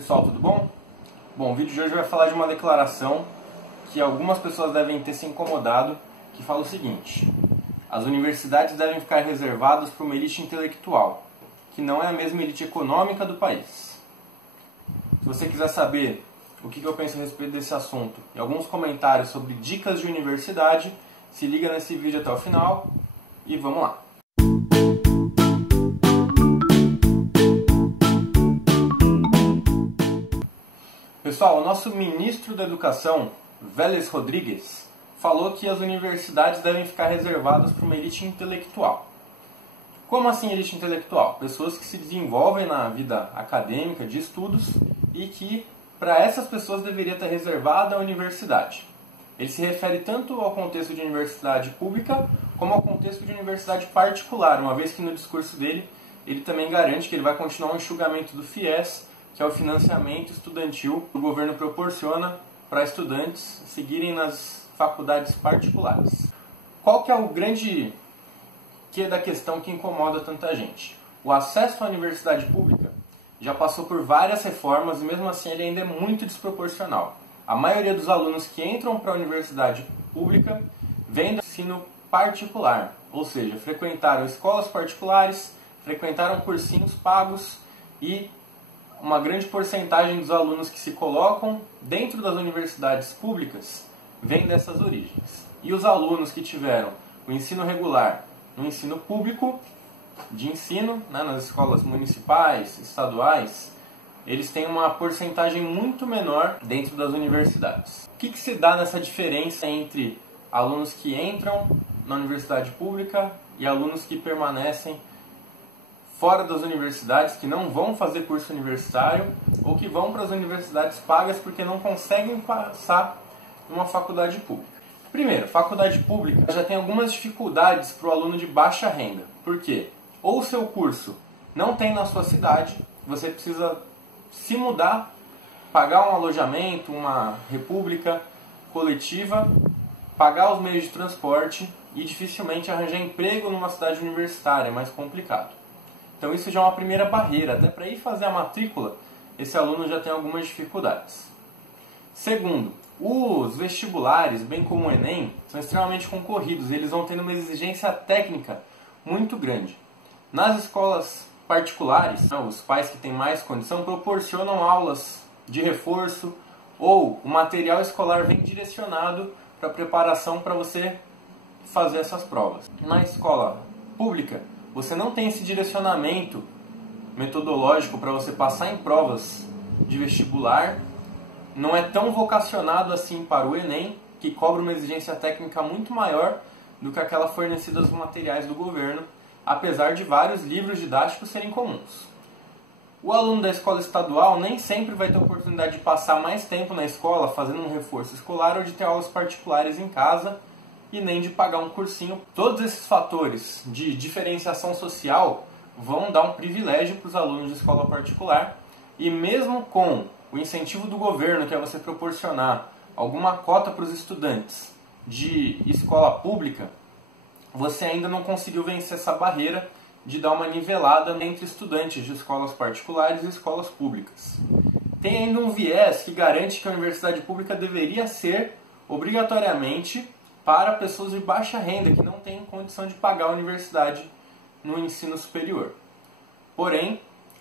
Pessoal, tudo bom? Bom, o vídeo de hoje vai falar de uma declaração que algumas pessoas devem ter se incomodado, que fala o seguinte: as universidades devem ficar reservadas para uma elite intelectual, que não é a mesma elite econômica do país. Se você quiser saber o que eu penso a respeito desse assunto e alguns comentários sobre dicas de universidade, se liga nesse vídeo até o final e vamos lá! Pessoal, o nosso ministro da Educação, Vélez Rodrigues, falou que as universidades devem ficar reservadas para uma elite intelectual. Como assim elite intelectual? Pessoas que se desenvolvem na vida acadêmica, de estudos, e que para essas pessoas deveria estar reservada a universidade. Ele se refere tanto ao contexto de universidade pública, como ao contexto de universidade particular, uma vez que no discurso dele, ele também garante que ele vai continuar o enxugamento do FIES, que é o financiamento estudantil que o governo proporciona para estudantes seguirem nas faculdades particulares. Qual que é o grande quê da questão que incomoda tanta gente? O acesso à universidade pública já passou por várias reformas e mesmo assim ele ainda é muito desproporcional. A maioria dos alunos que entram para a universidade pública vem do ensino particular, ou seja, frequentaram escolas particulares, frequentaram cursinhos pagos e uma grande porcentagem dos alunos que se colocam dentro das universidades públicas vem dessas origens. E os alunos que tiveram o ensino regular no ensino público de ensino, nas escolas municipais, estaduais, eles têm uma porcentagem muito menor dentro das universidades. O que se dá nessa diferença entre alunos que entram na universidade pública e alunos que permanecem fora das universidades, que não vão fazer curso universitário ou que vão para as universidades pagas porque não conseguem passar numa faculdade pública? Primeiro, faculdade pública já tem algumas dificuldades para o aluno de baixa renda. Por quê? Ou o seu curso não tem na sua cidade, você precisa se mudar, pagar um alojamento, uma república coletiva, pagar os meios de transporte e dificilmente arranjar emprego numa cidade universitária, é mais complicado. Então isso já é uma primeira barreira. Até para ir fazer a matrícula, esse aluno já tem algumas dificuldades. Segundo, os vestibulares, bem como o Enem, são extremamente concorridos. Eles vão tendo uma exigência técnica muito grande. Nas escolas particulares, os pais que têm mais condição proporcionam aulas de reforço ou o material escolar vem direcionado para a preparação para você fazer essas provas. Na escola pública, você não tem esse direcionamento metodológico para você passar em provas de vestibular, não é tão vocacionado assim para o Enem, que cobra uma exigência técnica muito maior do que aquela fornecida dos materiais do governo, apesar de vários livros didáticos serem comuns. O aluno da escola estadual nem sempre vai ter a oportunidade de passar mais tempo na escola fazendo um reforço escolar ou de ter aulas particulares em casa, e nem de pagar um cursinho. Todos esses fatores de diferenciação social vão dar um privilégio para os alunos de escola particular, e mesmo com o incentivo do governo, que é você proporcionar alguma cota para os estudantes de escola pública, você ainda não conseguiu vencer essa barreira de dar uma nivelada entre estudantes de escolas particulares e escolas públicas. Tem ainda um viés que garante que a universidade pública deveria ser obrigatoriamente para pessoas de baixa renda, que não têm condição de pagar a universidade no ensino superior. Porém,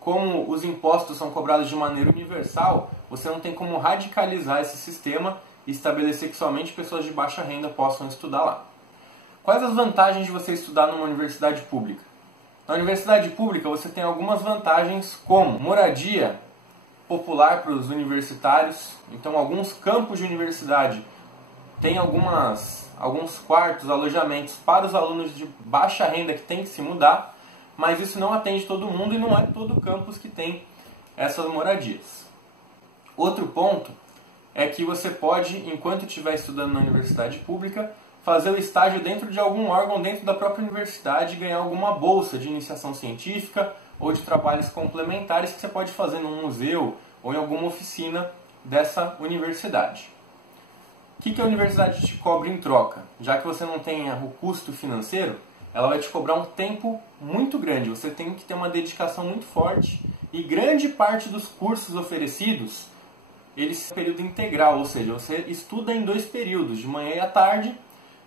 como os impostos são cobrados de maneira universal, você não tem como radicalizar esse sistema e estabelecer que somente pessoas de baixa renda possam estudar lá. Quais as vantagens de você estudar numa universidade pública? Na universidade pública você tem algumas vantagens, como moradia popular para os universitários. Então alguns campos de universidade tem alguns quartos, alojamentos para os alunos de baixa renda que tem que se mudar, mas isso não atende todo mundo e não é todo o campus que tem essas moradias. Outro ponto é que você pode, enquanto estiver estudando na universidade pública, fazer o estágio dentro de algum órgão dentro da própria universidade e ganhar alguma bolsa de iniciação científica ou de trabalhos complementares que você pode fazer num museu ou em alguma oficina dessa universidade. O que a universidade te cobra em troca? Já que você não tem o custo financeiro, ela vai te cobrar um tempo muito grande. Você tem que ter uma dedicação muito forte e grande parte dos cursos oferecidos, eles são período integral, ou seja, você estuda em 2 períodos, de manhã e à tarde,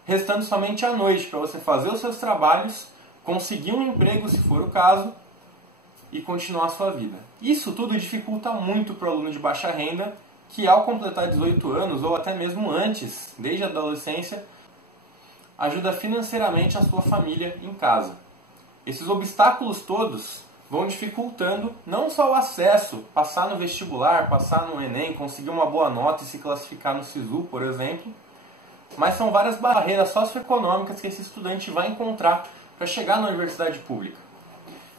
restando somente à noite para você fazer os seus trabalhos, conseguir um emprego se for o caso e continuar a sua vida. Isso tudo dificulta muito para o aluno de baixa renda, que ao completar 18 anos ou até mesmo antes, desde a adolescência, ajuda financeiramente a sua família em casa. Esses obstáculos todos vão dificultando não só o acesso, passar no vestibular, passar no Enem, conseguir uma boa nota e se classificar no SISU, por exemplo, mas são várias barreiras socioeconômicas que esse estudante vai encontrar para chegar na universidade pública.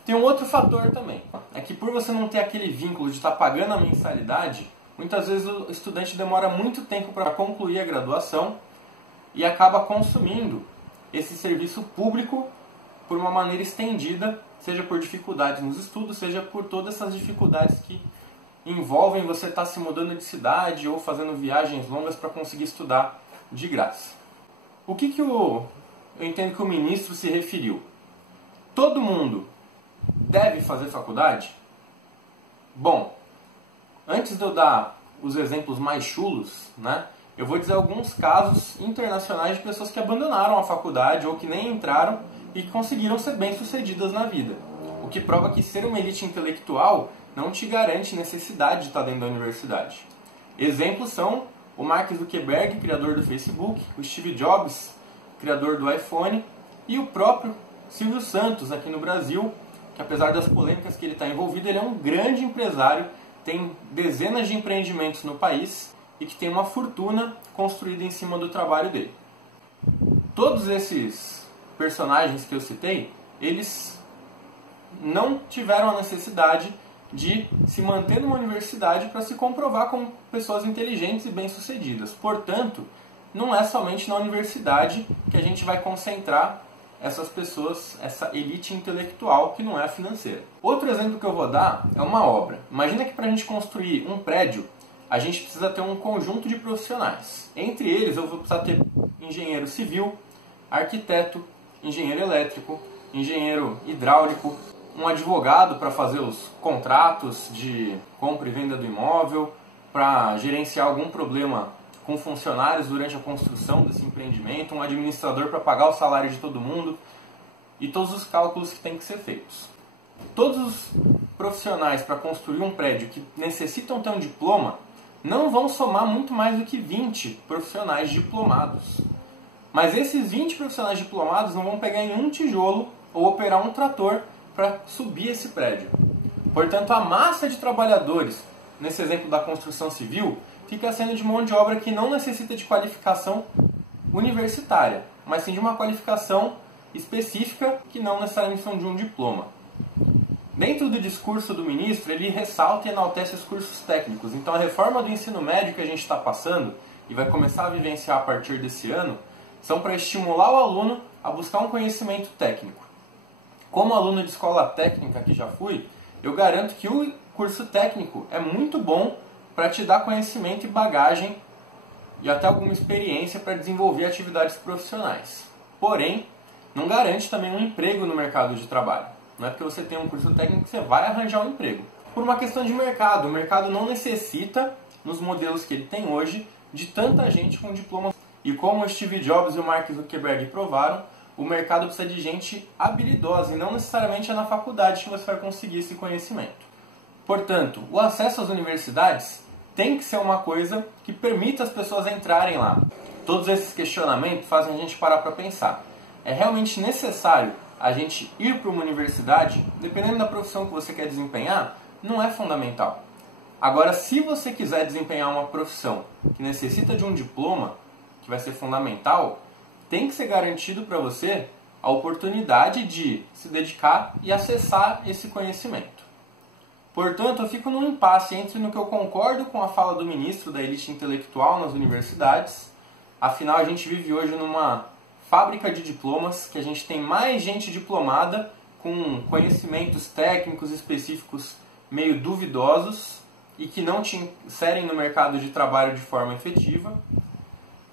Tem um outro fator também, é que por você não ter aquele vínculo de estar pagando a mensalidade, muitas vezes o estudante demora muito tempo para concluir a graduação e acaba consumindo esse serviço público por uma maneira estendida, seja por dificuldades nos estudos, seja por todas essas dificuldades que envolvem você estar se mudando de cidade ou fazendo viagens longas para conseguir estudar de graça. O que eu entendo que o ministro se referiu? Todo mundo deve fazer faculdade? Bom, antes de eu dar os exemplos mais chulos, eu vou dizer alguns casos internacionais de pessoas que abandonaram a faculdade ou que nem entraram e que conseguiram ser bem-sucedidas na vida. O que prova que ser uma elite intelectual não te garante necessidade de estar dentro da universidade. Exemplos são o Mark Zuckerberg, criador do Facebook, o Steve Jobs, criador do iPhone, e o próprio Silvio Santos, aqui no Brasil, que apesar das polêmicas que ele está envolvido, ele é um grande empresário, tem dezenas de empreendimentos no país e que tem uma fortuna construída em cima do trabalho dele. Todos esses personagens que eu citei, eles não tiveram a necessidade de se manter numa universidade para se comprovar como pessoas inteligentes e bem-sucedidas. Portanto, não é somente na universidade que a gente vai concentrar essas pessoas, essa elite intelectual que não é financeira. Outro exemplo que eu vou dar é uma obra. Imagina que para a gente construir um prédio, a gente precisa ter um conjunto de profissionais. Entre eles, eu vou precisar ter engenheiro civil, arquiteto, engenheiro elétrico, engenheiro hidráulico, um advogado para fazer os contratos de compra e venda do imóvel, para gerenciar algum problema com funcionários durante a construção desse empreendimento, um administrador para pagar o salário de todo mundo e todos os cálculos que têm que ser feitos. Todos os profissionais para construir um prédio que necessitam ter um diploma não vão somar muito mais do que 20 profissionais diplomados. Mas esses 20 profissionais diplomados não vão pegar em um tijolo ou operar um trator para subir esse prédio. Portanto, a massa de trabalhadores, nesse exemplo da construção civil, fica sendo de mão de obra que não necessita de qualificação universitária, mas sim de uma qualificação específica que não necessariamente são de um diploma. Dentro do discurso do ministro, ele ressalta e enaltece os cursos técnicos. Então, a reforma do ensino médio que a gente está passando e vai começar a vivenciar a partir desse ano, são para estimular o aluno a buscar um conhecimento técnico. Como aluno de escola técnica que já fui, eu garanto que o curso técnico é muito bom para te dar conhecimento e bagagem e até alguma experiência para desenvolver atividades profissionais. Porém, não garante também um emprego no mercado de trabalho. Não é porque você tem um curso técnico que você vai arranjar um emprego. Por uma questão de mercado, o mercado não necessita, nos modelos que ele tem hoje, de tanta gente com diploma. E como o Steve Jobs e o Mark Zuckerberg provaram, o mercado precisa de gente habilidosa e não necessariamente é na faculdade que você vai conseguir esse conhecimento. Portanto, o acesso às universidades tem que ser uma coisa que permita as pessoas entrarem lá. Todos esses questionamentos fazem a gente parar para pensar. É realmente necessário a gente ir para uma universidade? Dependendo da profissão que você quer desempenhar, não é fundamental. Agora, se você quiser desempenhar uma profissão que necessita de um diploma, que vai ser fundamental, tem que ser garantido para você a oportunidade de se dedicar e acessar esse conhecimento. Portanto, eu fico num impasse entre no que eu concordo com a fala do ministro da elite intelectual nas universidades. Afinal, a gente vive hoje numa fábrica de diplomas, que a gente tem mais gente diplomada com conhecimentos técnicos específicos meio duvidosos e que não te inserem no mercado de trabalho de forma efetiva.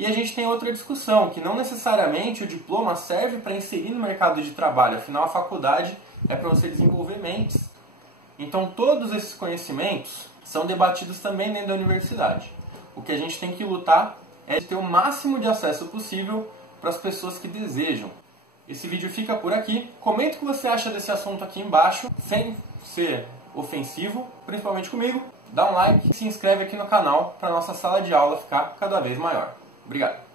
E a gente tem outra discussão, que não necessariamente o diploma serve para inserir no mercado de trabalho, afinal a faculdade é para você desenvolver mentes. Então todos esses conhecimentos são debatidos também dentro da universidade. O que a gente tem que lutar é ter o máximo de acesso possível para as pessoas que desejam. Esse vídeo fica por aqui. Comenta o que você acha desse assunto aqui embaixo, sem ser ofensivo, principalmente comigo. Dá um like e se inscreve aqui no canal para a nossa sala de aula ficar cada vez maior. Obrigado!